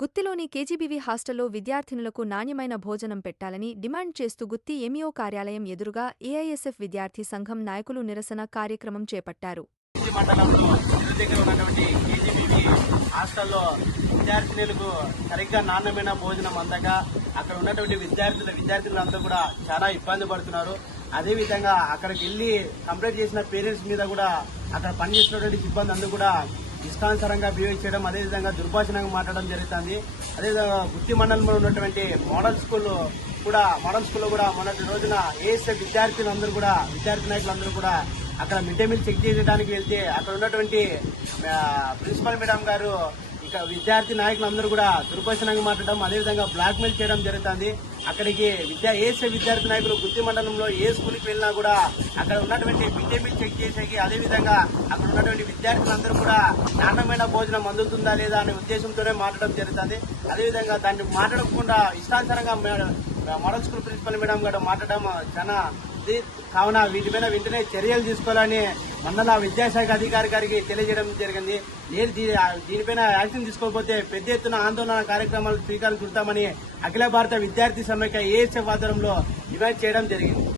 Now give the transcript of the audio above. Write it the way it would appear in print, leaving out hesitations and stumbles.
గుత్తిలోని KGBV హాస్టల్లో విద్యార్థినులకు నాణ్యమైన భోజనం పెట్టాలని డిమాండ్ చేస్తూ గుత్తి ఎంఈఓ కార్యాలయం ఎదురుగా ఏఐఎస్ఎఫ్ విద్యార్థి సంఘం నాయకులు నిరసన కార్యక్రమం చేపట్టారు. మండలంలో దగ్గర ఉన్నటువంటి కేజీబీవీ హాస్టల్లో విద్యార్థినులకు సరిగ్గా నాణ్యమైన భోజనం అందక అక్కడ ఉన్నటువంటి విద్యార్థులందరూ కూడా చాలా ఇబ్బంది పడుతున్నారు. అదేవిధంగా అక్కడికి వెళ్లి కంప్లైంట్ చేసిన పేరెంట్స్ మీద కూడా అక్కడ పనిచేసినటువంటి సిబ్బంది అందరూ కూడా ఇష్టానుసారంగా బిహేవ్ చేయడం, అదేవిధంగా దుర్భాషణంగా మాట్లాడడం జరుగుతుంది. అదేవిధంగా గుత్తి మండలంలో ఉన్నటువంటి మోడల్ స్కూల్లో కూడా మొన్నటి రోజున ఏఎస్ఎఫ్ విద్యార్థి నాయకులందరూ కూడా అక్కడ మిడ్ డే మీల్ చెక్ చేయడానికి వెళ్తే అక్కడ ఉన్నటువంటి ప్రిన్సిపల్ మేడం గారు ఇక విద్యార్థి నాయకులందరూ కూడా దుర్భాషణంగా మాట్లాడడం, అదేవిధంగా బ్లాక్ మెయిల్ చేయడం జరుగుతుంది. అక్కడికి ఏఎస్ఎఫ్ విద్యార్థి నాయకులు గుత్తి మండలంలో ఏ స్కూల్కి వెళ్ళినా కూడా అక్కడ ఉన్నటువంటి మిడ్ డే మీల్ చెక్ చేసేకి, అదేవిధంగా అక్కడ ఉన్నటువంటి విద్యార్థులందరూ కూడా నాణ్యమైన భోజనం అందుతుందా లేదా అనే ఉద్దేశంతోనే మాట్లాడడం జరుగుతుంది. అదేవిధంగా దాన్ని మాట్లాడకుండా ఇష్టానుసారంగా మోడల్ స్కూల్ ప్రిన్సిపల్ మేడం గారు మాట్లాడడం చాలా కావున వీటిపైన వెంటనే చర్యలు తీసుకోవాలని మండల విద్యాశాఖ అధికారి గారికి తెలియజేయడం జరిగింది. దీనిపైన యాక్షన్ తీసుకోకపోతే పెద్ద ఎత్తున ఆందోళన కార్యక్రమాలు శ్రీకారం చుడతామని అఖిల భారత విద్యార్థి సమైక్య ఏఎస్ఎఫ్ ఆధ్వర్యంలో డిమాండ్ చేయడం జరిగింది.